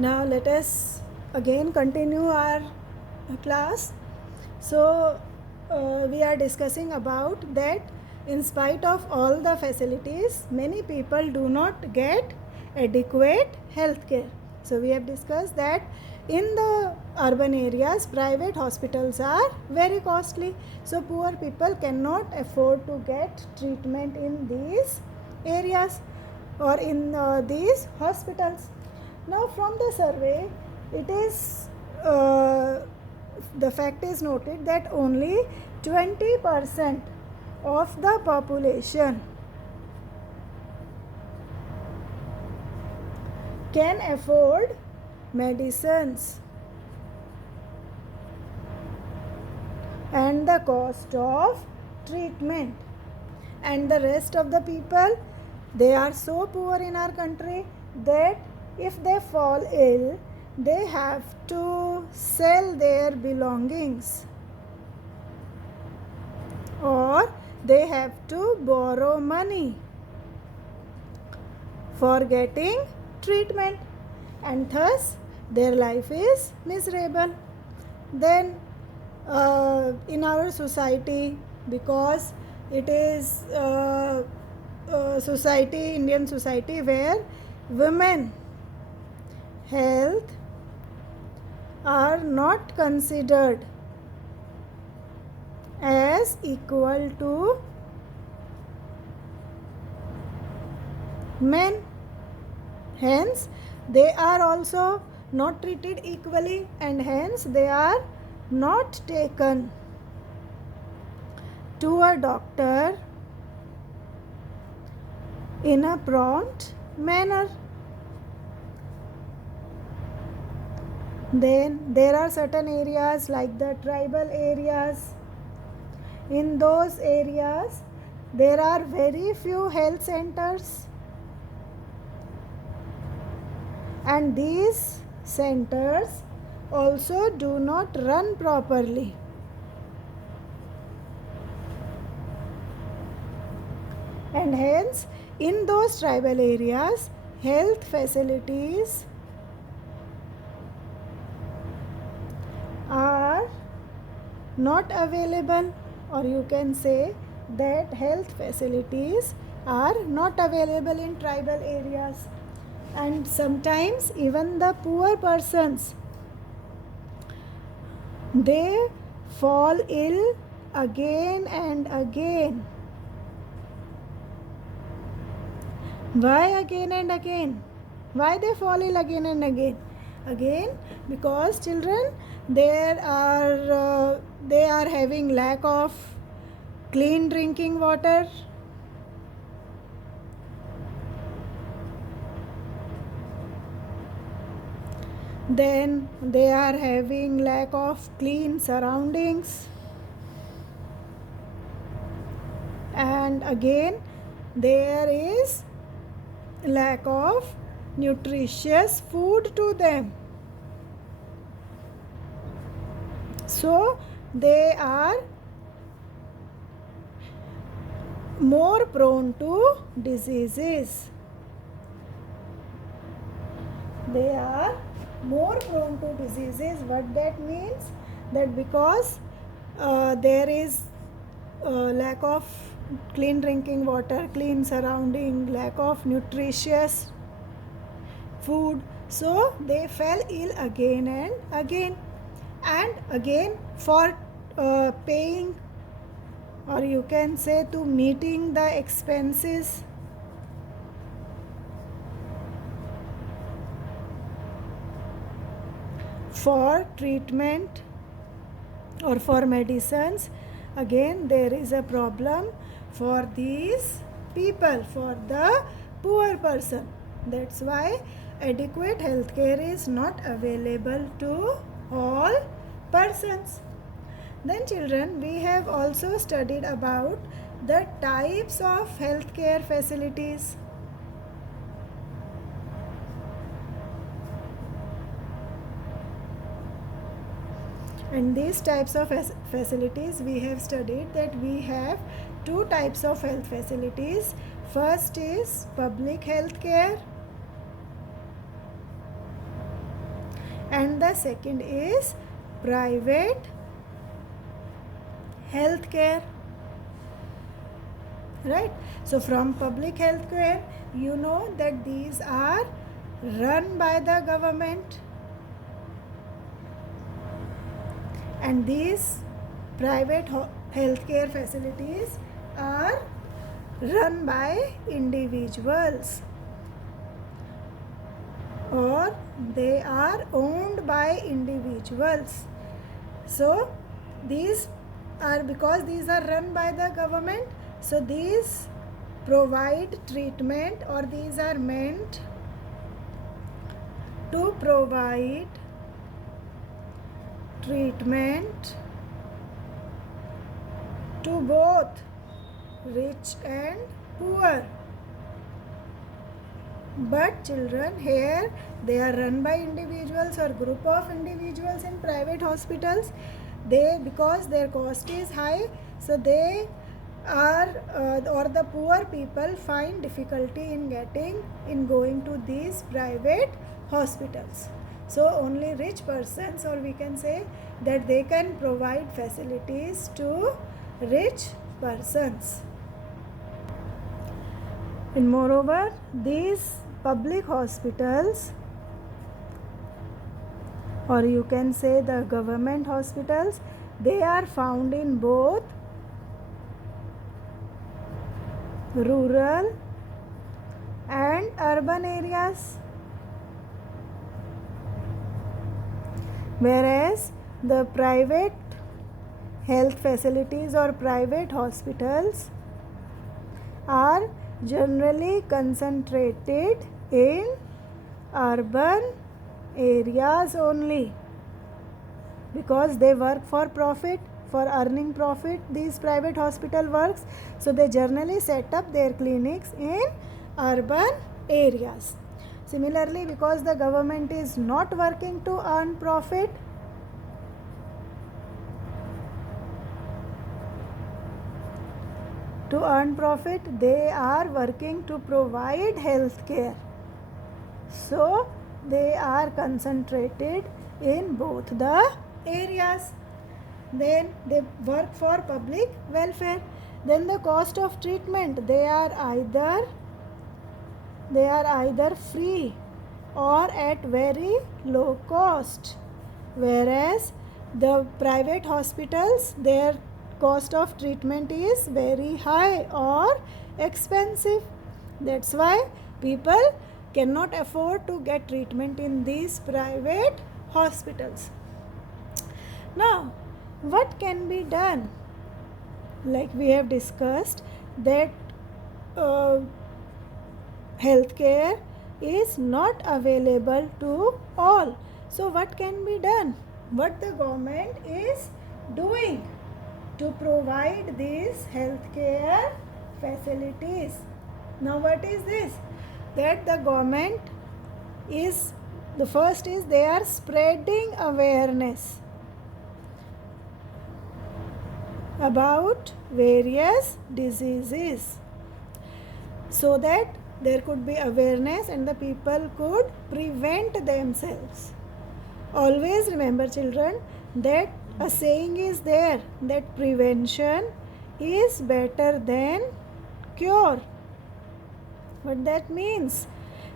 Now let us again continue our class. So we are discussing about that in spite of all the facilities, many people do not get adequate health care. So we have discussed that in the urban areas, private hospitals are very costly. So poor people cannot afford to get treatment in these areas or in these hospitals. Now, from the survey, it is the fact is noted that only 20% of the population can afford medicines, and the cost of treatment, and the rest of the people, they are so poor in our country that if they fall ill, they have to sell their belongings or they have to borrow money for getting treatment, and thus their life is miserable. Then in our society, because it is society, Indian society, where women health are not considered as equal to men, hence they are also not treated equally, and hence they are not taken to a doctor in a prompt manner. Then there are certain areas like the tribal areas. In those areas, there are very few health centers, and these centers also do not run properly. And hence, in those tribal areas, health facilities are not available, or you can say that health facilities are not available in tribal areas. And sometimes even the poor persons, they fall ill again and again. Why again and again? Why they fall ill again and again? Again, because children, they are having lack of clean drinking water. Then they are having lack of clean surroundings, and again there is lack of nutritious food to them. So they are more prone to diseases. They are more prone to diseases. What that means? That because there is lack of clean drinking water, clean surrounding, lack of nutritious food, so they fell ill again and again. And again, for paying, or you can say to meeting the expenses, for treatment or for medicines, again there is a problem for these people, for the poor person. That's why adequate health care is not available to all persons. Then children, we have also studied about the types of healthcare facilities. In these types of facilities, we have studied that we have two types of health facilities. First is public health care, and the second is private healthcare. Right? So from public healthcare, you know that these are run by the government, and these private healthcare facilities are run by individuals, or they are owned by individuals. So these are, because these are run by the government, so these provide treatment, or these are meant to provide treatment to both rich and poor. But children, here they are run by individuals or group of individuals in private hospitals. They, because their cost is high, so they are or the poor people find difficulty in going to these private hospitals. So only rich persons, or we can say that they can provide facilities to rich persons. And moreover, these public hospitals, or you can say the government hospitals, they are found in both rural and urban areas, whereas the private health facilities or private hospitals are generally concentrated in urban areas only, because they work for profit, for earning profit. These private hospital works, so they generally set up their clinics in urban areas. Similarly, because the government is not working to earn profit, they are working to provide health care. So they are concentrated in both the areas. Then they work for public welfare. Then the cost of treatment, they are either free or at very low cost, whereas the private hospitals, their cost of treatment is very high or expensive. That's why people cannot afford to get treatment in these private hospitals. Now, what can be done? Like we have discussed that healthcare is not available to all. So what can be done? What the government is doing to provide these healthcare facilities? Now what is this? That the government is, the first is they are spreading awareness about various diseases, so that there could be awareness and the people could prevent themselves. Always remember, children, that a saying is there that prevention is better than cure. What that means?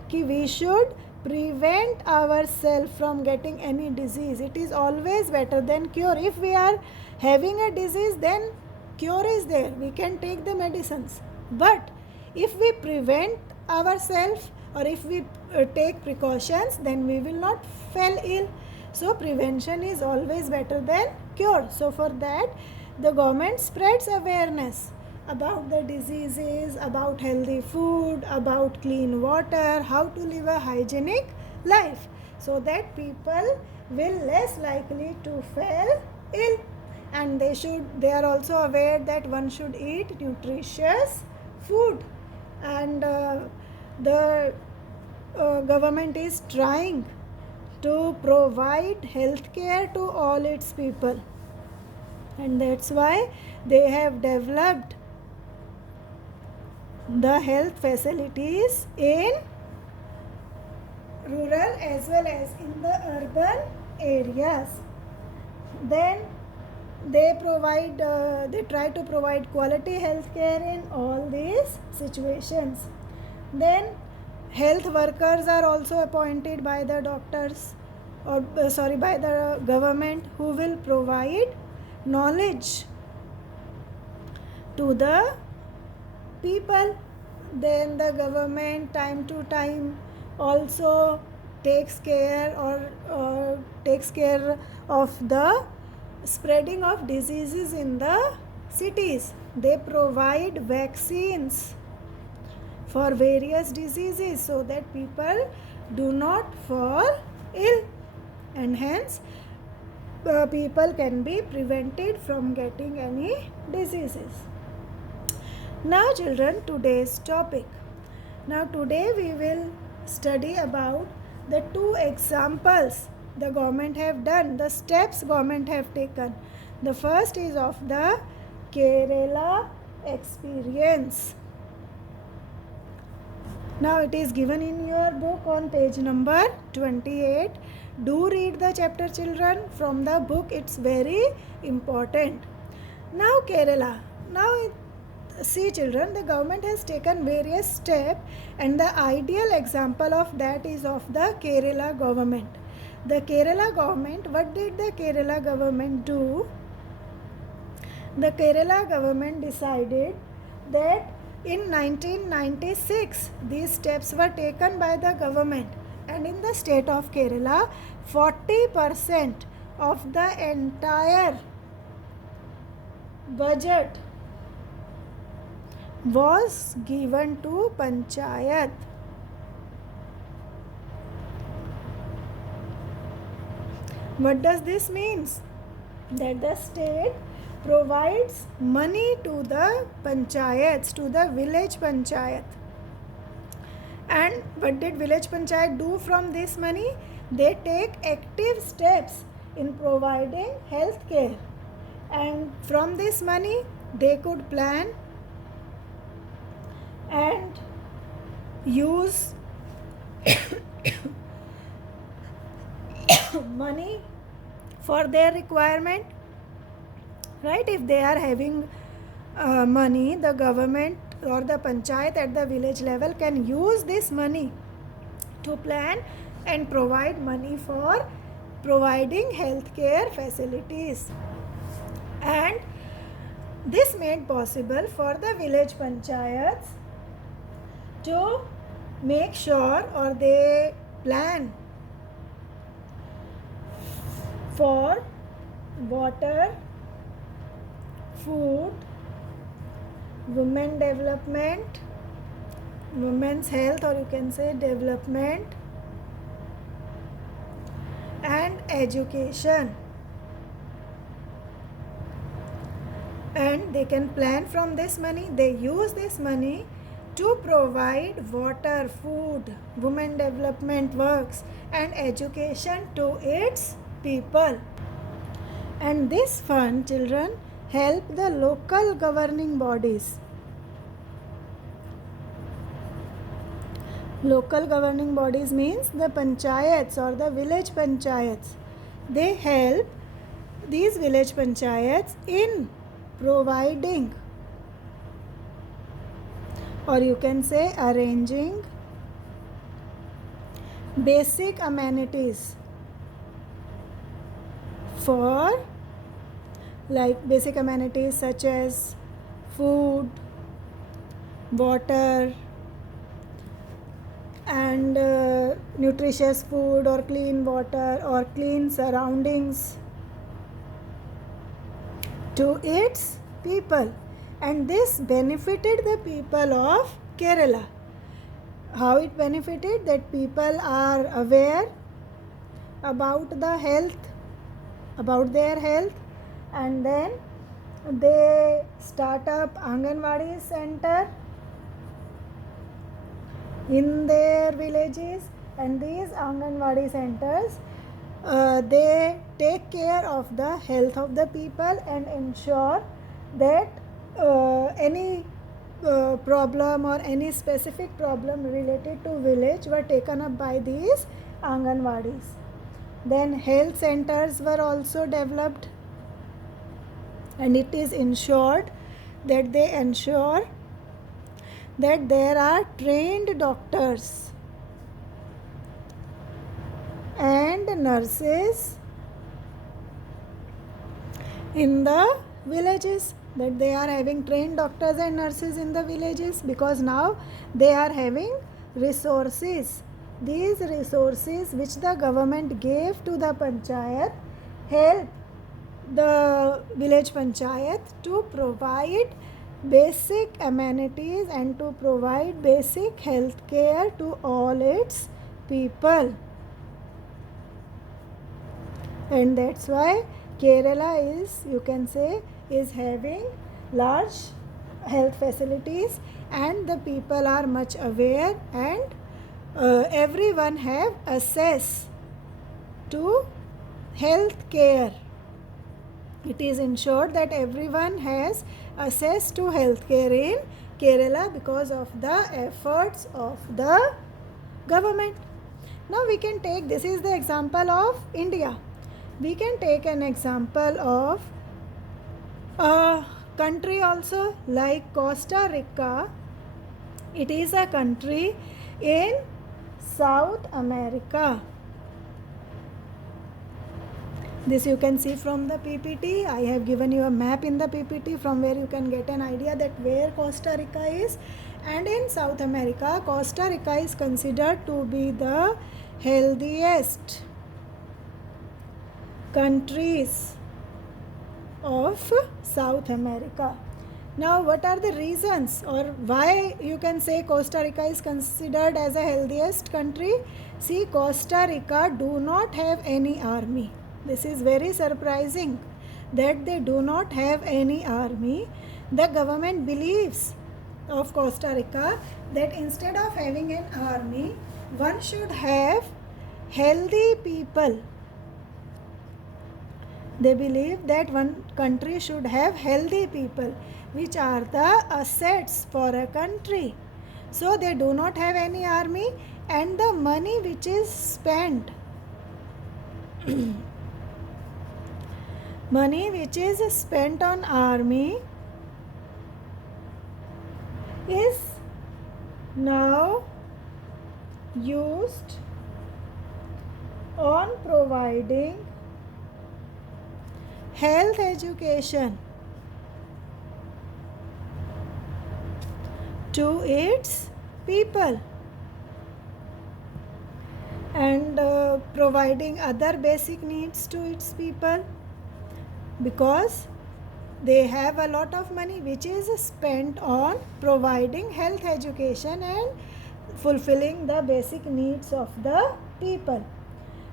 Ki we should prevent ourselves from getting any disease. It is always better than cure. If we are having a disease, then cure is there. We can take the medicines. But if we prevent ourselves, or if we take precautions, then we will not fall ill. So prevention is always better than cure. So for that, the government spreads awareness about the diseases, about healthy food, about clean water, how to live a hygienic life, so that people will less likely to fall ill. And they are also aware that one should eat nutritious food, and the government is trying to provide health care to all its people, and that's why they have developed the health facilities in rural as well as in the urban areas. Then they try to provide quality health care in all these situations. Then health workers are also appointed by the doctors, or by the government, who will provide knowledge to the people. Then the government time to time also takes care of the spreading of diseases in the cities. They provide vaccines for various diseases so that people do not fall ill, and hence people can be prevented from getting any diseases. Now children, today's topic. Now today we will study about the two examples the government have done, the steps government have taken. The first is of the Kerala experience. Now it is given in your book on page number 28. Do read the chapter, children, from the book. It's very important. Now Kerala. See children, the government has taken various steps, and the ideal example of that is of the Kerala government. The Kerala government, what did the Kerala government do? The Kerala government decided that in 1996 these steps were taken by the government, and in the state of Kerala 40% of the entire budget was given to panchayat. What does this mean? That the state provides money to the panchayats, to the village panchayat. And what did village panchayat do from this money? They take active steps in providing health care, and from this money they could plan and use money for their requirement, right? If they are having money, the government or the panchayat at the village level can use this money to plan and provide money for providing healthcare facilities. And this made possible for the village panchayats to make sure, or they plan for water, food, women development, women's health, or you can say development, and education. And they can plan from this money. They use this money to provide water, food, women development works, and education to its people. And this fund, children, help the local governing bodies. Local governing bodies means the panchayats or the village panchayats. They help these village panchayats in providing, or you can say arranging, basic amenities for, like basic amenities such as food, water, and nutritious food, or clean water, or clean surroundings to its people. And this benefited the people of Kerala. How it benefited? That people are aware about the health, about their health, and then they start up Anganwadi center in their villages, and these Anganwadi centers they take care of the health of the people and ensure that any problem or any specific problem related to village were taken up by these Anganwadis. Then health centers were also developed, and it is ensured that they ensure that there are trained doctors and nurses in the villages, that they are having trained doctors and nurses in the villages, because now they are having resources. These resources which the government gave to the panchayat help the village panchayat to provide basic amenities and to provide basic health care to all its people. And that's why Kerala is, you can say, is having large health facilities, and the people are much aware, and everyone have access to health care. It is ensured that everyone has access to health care in Kerala because of the efforts of the government. Now we can take, this is the example of India. We can take an example of a country also like Costa Rica. It is a country in South America. This you can see from the PPT. I have given you a map in the PPT from where you can get an idea that where Costa Rica is. And in South America, Costa Rica is considered to be the healthiest countries of South America. Now, what are the reasons, or why you can say Costa Rica is considered as a healthiest country? See, Costa Rica do not have any army. This is very surprising that they do not have any army. The government believes of Costa Rica that instead of having an army, one should have healthy people. They believe that one country should have healthy people, which are the assets for a country. So they do not have any army, and the money which is spent money which is spent on army is now used on providing health education to its people, and providing other basic needs to its people, because they have a lot of money which is spent on providing health education and fulfilling the basic needs of the people.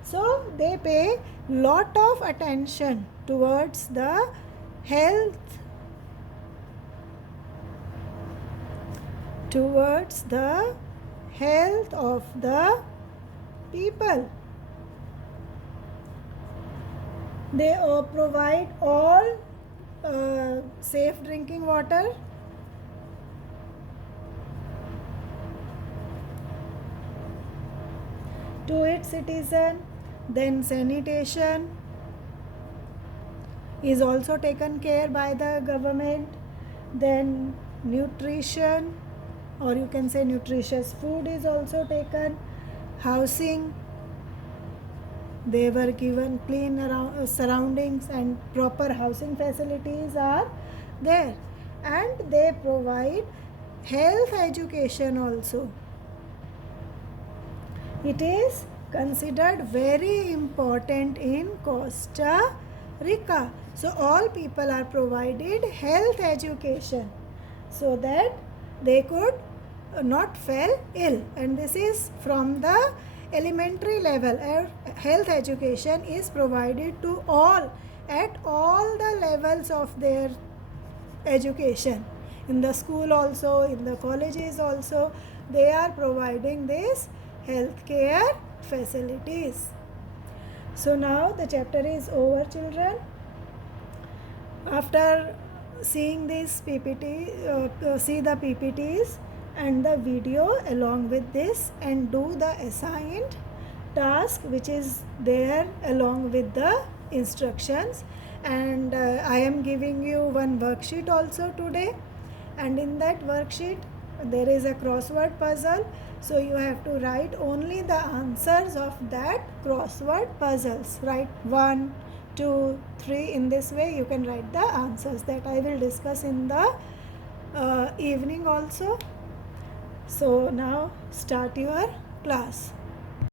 So they pay lot of attention towards the health, of the people. They provide all safe drinking water, to its citizen. Then sanitation is also taken care by the government. Then nutrition, or you can say nutritious food, is also taken. Housing, they were given clean surroundings, and proper housing facilities are there. And they provide health education also. It is considered very important in Costa Rica. So all people are provided health education so that they could not fall ill, and this is from the elementary level. Health education is provided to all at all the levels of their education. In the school also, in the colleges also, they are providing this healthcare facilities. So now the chapter is over, children. After seeing this PPT, see the PPTs and the video along with this, and do the assigned task which is there along with the instructions. And I am giving you one worksheet also today, and in that worksheet there is a crossword puzzle, so you have to write only the answers of that crossword puzzles. Write 1, 2, 3. In this way you can write the answers that I will discuss in the evening also. So now start your class.